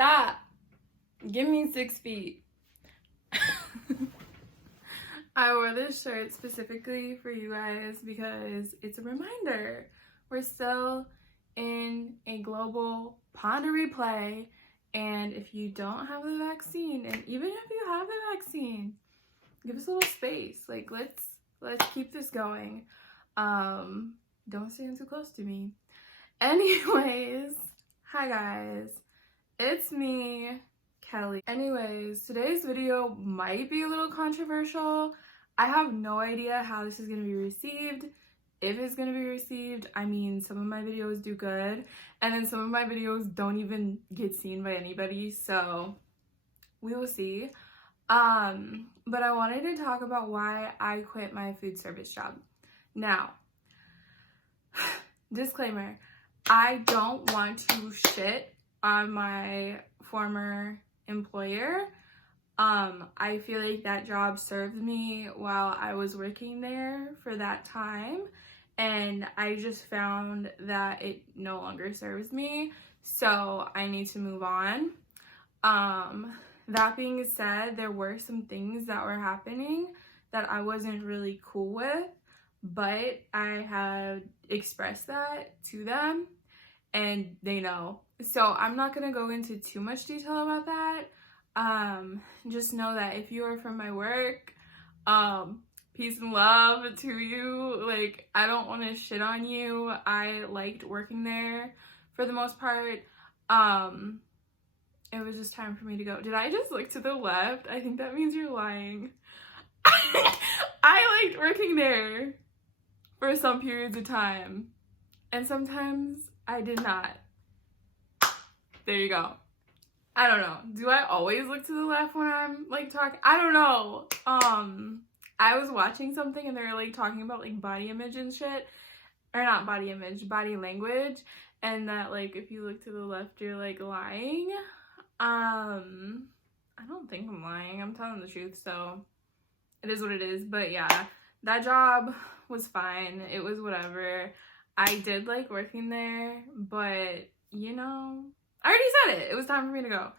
Stop. Give me 6 feet. I wore this shirt specifically for you guys because it's a reminder. We're still in a global ponder replay, and if you don't have the vaccine, and even if you have the vaccine, give us a little space. Like, let's keep this going. Don't stand too close to me. Anyways, hi guys, it's me, Kelly. Anyways, today's video might be a little controversial. I have no idea how this is going to be received. If it's going to be received, I mean, some of my videos do good, and then some of my videos don't even get seen by anybody, so we will see. But I wanted to talk about why I quit my food service job. Now, disclaimer, I don't want to shit on my former employer. I feel like that job served me while I was working there for that time, and I just found that it no longer serves me, so I need to move on. That being said, there were some things that were happening that I wasn't really cool with, but I had expressed that to them and they know. So I'm not going to go into too much detail about that. Just know that if you are from my work, peace and love to you. Like, I don't want to shit on you. I liked working there for the most part. It was just time for me to go. Did I just look to the left? I think that means you're lying. I liked working there for some periods of time, and sometimes I did not. There you go. I don't know. Do I always look to the left when I'm like talking? I don't know. I was watching something and they were like talking about like body image and shit, or not body image, body language, and that like if you look to the left you're like lying. I don't think I'm lying. I'm telling the truth, so it is what it is. But yeah, that job was fine. It was whatever. I did like working there, but you know, I already said it. It was time for me to go.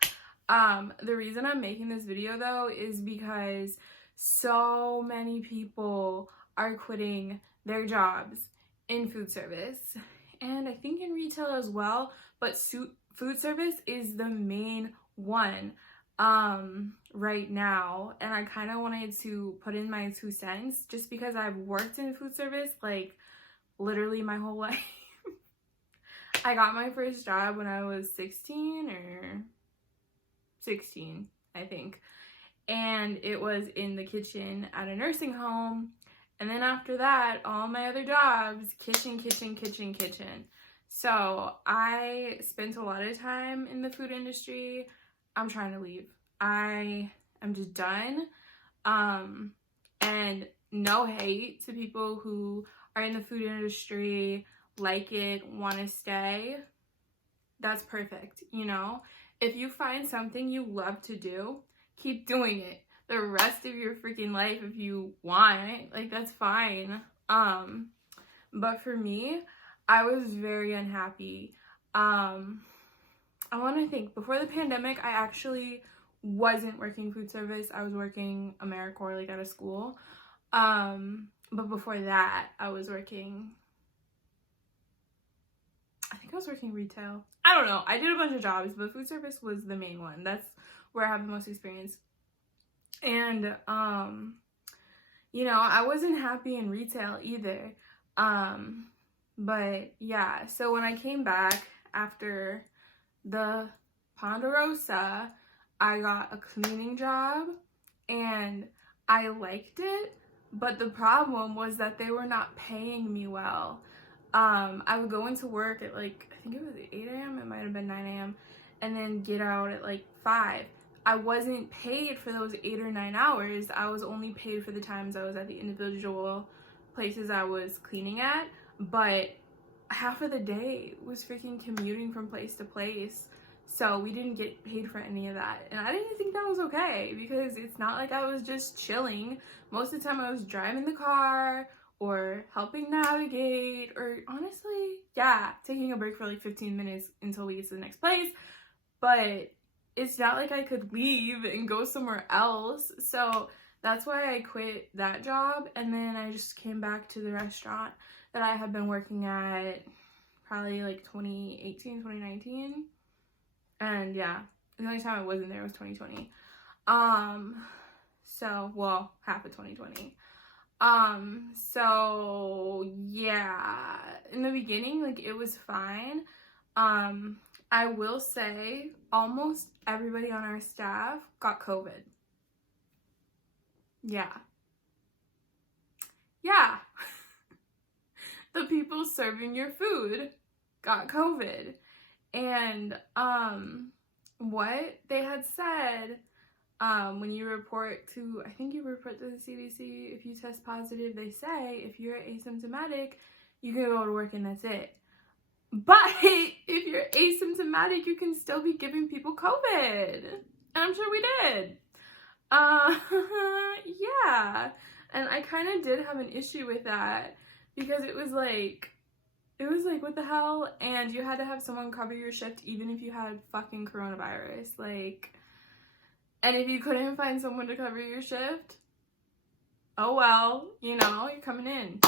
The reason I'm making this video though is because so many people are quitting their jobs in food service, and I think in retail as well, but food service is the main one right now, and I kind of wanted to put in my 2 cents just because I've worked in food service like literally my whole life. I got my first job when I was 16, I think, and it was in the kitchen at a nursing home, and then after that all my other jobs, kitchen. So I spent a lot of time in the food industry. I'm trying to leave. I am just done. And no hate to people who are in the food industry, like it, want to stay. That's perfect, you know? If you find something you love to do, keep doing it the rest of your freaking life if you want. Like, that's fine. But for me, I was very unhappy. I want to think, before the pandemic, I actually wasn't working food service. I was working AmeriCorps, like at a school. But before that, I was working, I think I was working retail. I don't know. I did a bunch of jobs, but food service was the main one. That's where I have the most experience. And, you know, I wasn't happy in retail either. But yeah, so when I came back after the Ponderosa, I got a cleaning job and I liked it, but the problem was that they were not paying me well. I would go into work at like, I think it was 8 a.m., it might have been 9 a.m., and then get out at like 5. I wasn't paid for those 8 or 9 hours. I was only paid for the times I was at the individual places I was cleaning at, but half of the day was freaking commuting from place to place. So we didn't get paid for any of that. And I didn't think that was okay because it's not like I was just chilling. Most of the time I was driving the car or helping navigate, or honestly, yeah, taking a break for like 15 minutes until we get to the next place. But it's not like I could leave and go somewhere else. So that's why I quit that job, and then I just came back to the restaurant that I had been working at probably like 2018, 2019. And yeah, the only time I wasn't there was 2020. So, well, half of 2020. So yeah, in the beginning, like, it was fine. I will say almost everybody on our staff got COVID. Yeah. Yeah. The people serving your food got COVID. And, what they had said, when you report to, I think you report to the CDC, if you test positive, they say if you're asymptomatic, you can go to work and that's it. But if you're asymptomatic, you can still be giving people COVID. And I'm sure we did. Yeah. And I kind of did have an issue with that because it was like, what the hell? And you had to have someone cover your shift even if you had fucking coronavirus. Like, and if you couldn't find someone to cover your shift, oh well, you know, you're coming in.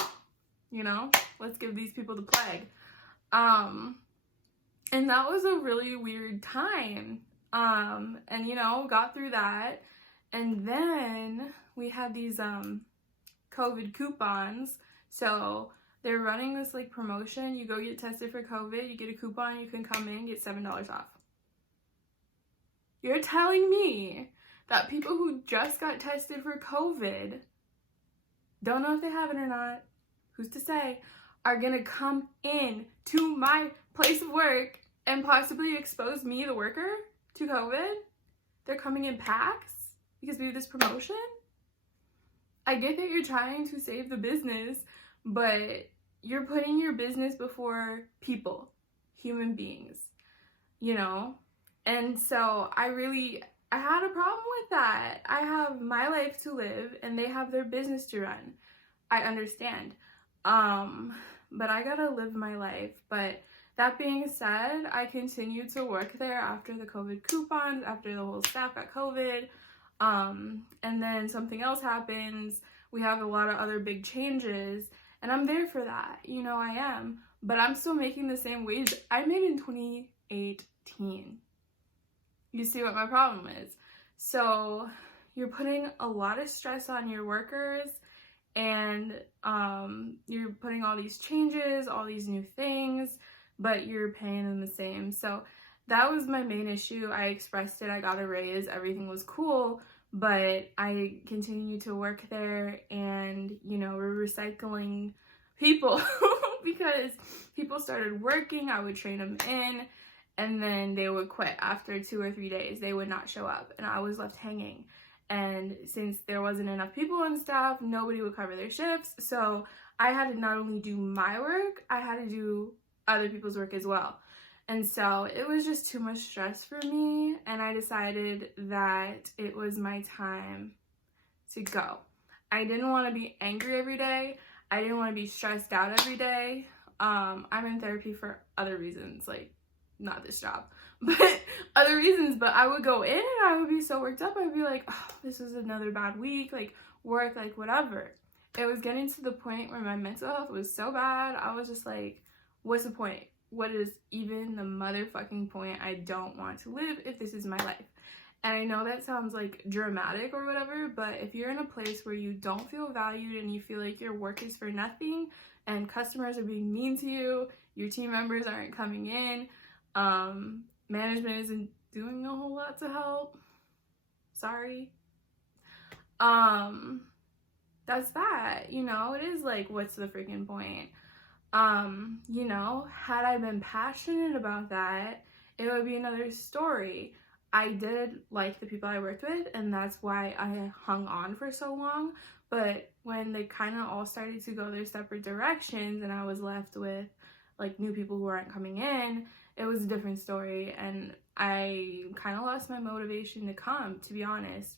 You know, let's give these people the plague. And that was a really weird time. And you know, got through that. And then we had these COVID coupons. So they're running this like promotion. You go get tested for COVID, you get a coupon, you can come in, get $7 off. You're telling me that people who just got tested for COVID, don't know if they have it or not, who's to say, are gonna come in to my place of work and possibly expose me, the worker, to COVID? They're coming in packs because we do this promotion? I get that you're trying to save the business, but you're putting your business before people, human beings, you know? And so I had a problem with that. I have my life to live and they have their business to run. I understand. But I gotta live my life. But that being said, I continued to work there after the COVID coupons, after the whole staff got COVID. And then something else happens. We have a lot of other big changes. And I'm there for that. You know, I am. But I'm still making the same wage I made in 2018. You see what my problem is. So you're putting a lot of stress on your workers, and you're putting all these changes, all these new things, but you're paying them the same. So that was my main issue. I expressed it, I got a raise, everything was cool, but I continued to work there, and you know, we're recycling people because people started working, I would train them in, and then they would quit after 2 or 3 days. They would not show up, and I was left hanging. And since there wasn't enough people on staff, nobody would cover their shifts. So I had to not only do my work, I had to do other people's work as well. And so it was just too much stress for me. And I decided that it was my time to go. I didn't want to be angry every day. I didn't want to be stressed out every day. I'm in therapy for other reasons, like not this job, but other reasons. But I would go in and I would be so worked up. I'd be like, oh, this is another bad week, like work, like whatever. It was getting to the point where my mental health was so bad. I was just like, what's the point? What is even the motherfucking point? I don't want to live if this is my life. And I know that sounds like dramatic or whatever, but if you're in a place where you don't feel valued and you feel like your work is for nothing and customers are being mean to you, your team members aren't coming in, management isn't doing a whole lot to help, sorry, that's that, you know? It is like, what's the freaking point? You know, had I been passionate about that, it would be another story. I did like the people I worked with, and that's why I hung on for so long. But when they kind of all started to go their separate directions and I was left with like new people who aren't coming in, it was a different story. And I kind of lost my motivation to come, to be honest.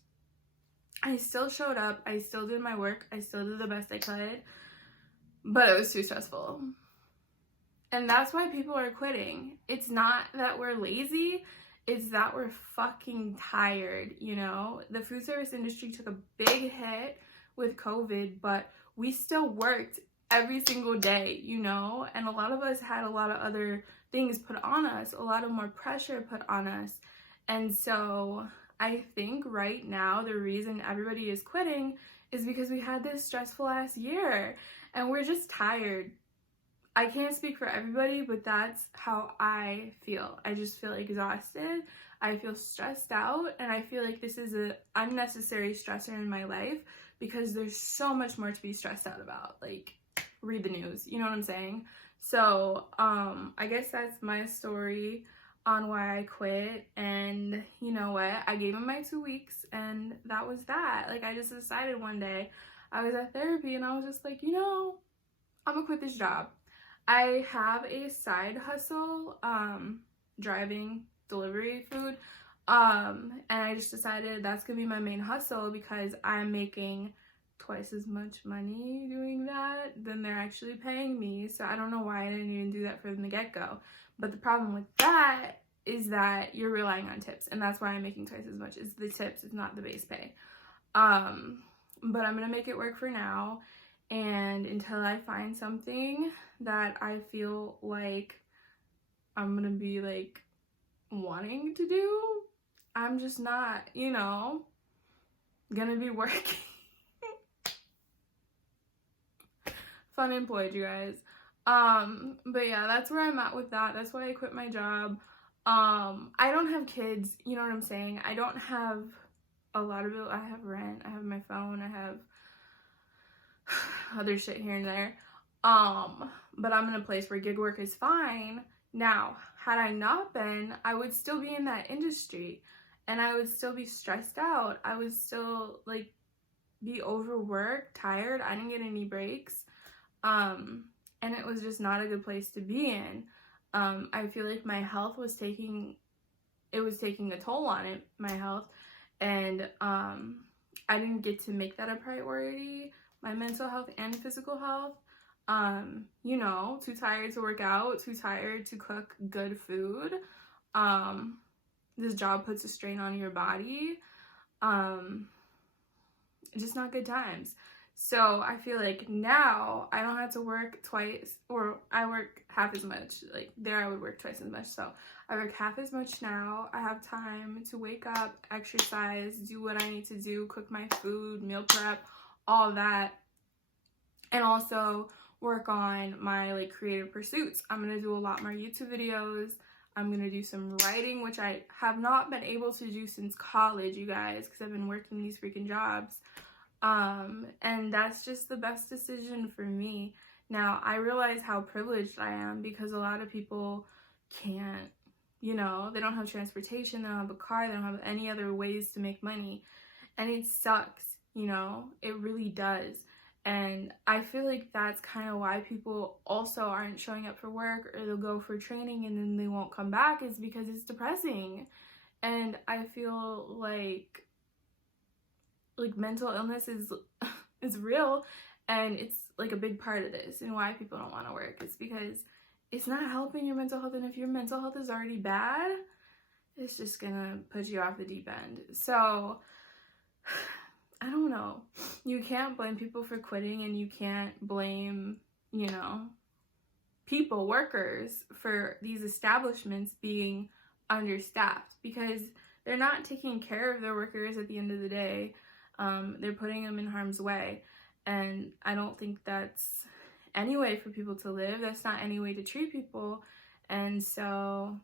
I still showed up, I still did my work, I still did the best I could, but it was too stressful. And that's why people are quitting. It's not that we're lazy. is that we're fucking tired, you know? The food service industry took a big hit with COVID, but we still worked every single day, you know? And a lot of us had a lot of other things put on us, a lot of more pressure put on us. And so I think right now the reason everybody is quitting is because we had this stressful ass year and we're just tired. I can't speak for everybody, but that's how I feel. I just feel exhausted. I feel stressed out, and I feel like this is an unnecessary stressor in my life because there's so much more to be stressed out about. Like, read the news, you know what I'm saying? So, I guess that's my story on why I quit, and you know what? I gave him my 2 weeks, and that was that. Like, I just decided one day, I was at therapy, and I was just like, you know, I'm gonna quit this job. I have a side hustle, driving delivery food, and I just decided that's gonna be my main hustle because I'm making twice as much money doing that than they're actually paying me. So I don't know why I didn't even do that from the get-go. But the problem with that is that you're relying on tips, and that's why I'm making twice as much. It's the tips, it's not the base pay. But I'm gonna make it work for now, and until I find something that I feel like I'm gonna be like wanting to do, I'm just not, you know, gonna be working. Fun employed, you guys. But yeah, that's where I'm at with that. That's why I quit my job. I don't have kids, you know what I'm saying? I don't have a lot of it. I have rent, I have my phone, I have other shit here and there. But I'm in a place where gig work is fine. Now, had I not been, I would still be in that industry and I would still be stressed out. I would still like be overworked, tired. I didn't get any breaks. And it was just not a good place to be in. I feel like my health was taking a toll on it, my health. And, I didn't get to make that a priority, my mental health and physical health. You know, too tired to work out, too tired to cook good food. This job puts a strain on your body. Just not good times. So I feel like now I don't have to work twice, or I work half as much. Like there I would work twice as much. So I work half as much now. I have time to wake up, exercise, do what I need to do, cook my food, meal prep, all that. And also work on my like creative pursuits. I'm gonna do a lot more YouTube videos. I'm gonna do some writing, which I have not been able to do since college, you guys, because I've been working these freaking jobs. And that's just the best decision for me. Now, I realize how privileged I am because a lot of people can't, you know, they don't have transportation, they don't have a car, they don't have any other ways to make money. And it sucks, you know, it really does. And I feel like that's kind of why people also aren't showing up for work, or they'll go for training and then they won't come back, is because it's depressing. And I feel like mental illness is real, and it's like a big part of this, and why people don't want to work is because it's not helping your mental health. And if your mental health is already bad, it's just gonna put you off the deep end. So I don't know, you can't blame people for quitting, and you can't blame, you know, people, workers, for these establishments being understaffed, because they're not taking care of their workers at the end of the day. They're putting them in harm's way, and I don't think that's any way for people to live. That's not any way to treat people. And so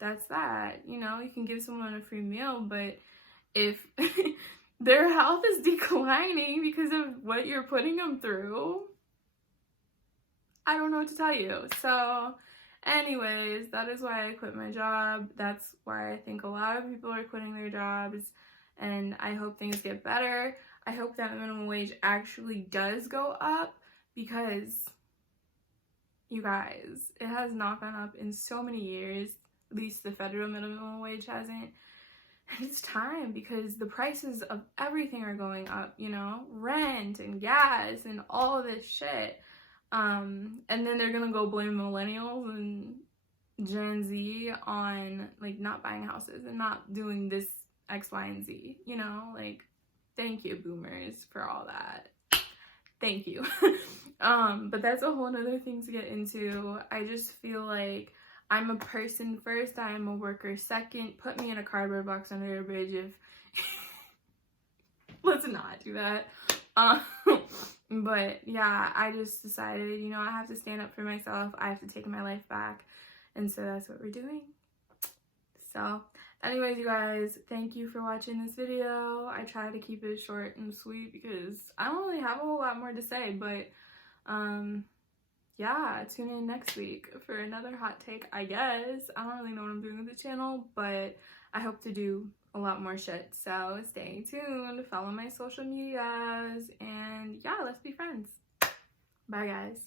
that's that. You know, you can give someone a free meal, but if their health is declining because of what you're putting them through, I don't know what to tell you. So anyways, that is why I quit my job. That's why I think a lot of people are quitting their jobs. And I hope things get better. I hope that minimum wage actually does go up, because, you guys, it has not gone up in so many years. At least the federal minimum wage hasn't. And it's time, because the prices of everything are going up, you know? Rent and gas and all of this shit. And then they're gonna go blame millennials and Gen Z on like not buying houses and not doing this X, Y, and Z, you know, like thank you boomers for all that. Thank you. But that's a whole nother thing to get into. I just feel like I'm a person first, I am a worker second. Put me in a cardboard box under a bridge if let's not do that. But yeah, I just decided, you know, I have to stand up for myself. I have to take my life back. And so that's what we're doing. So anyways, you guys, thank you for watching this video. I try to keep it short and sweet because I don't really have a whole lot more to say, but yeah, tune in next week for another hot take, I guess. I don't really know what I'm doing with the channel, but I hope to do a lot more shit. So stay tuned, follow my social medias, and yeah, let's be friends. Bye guys.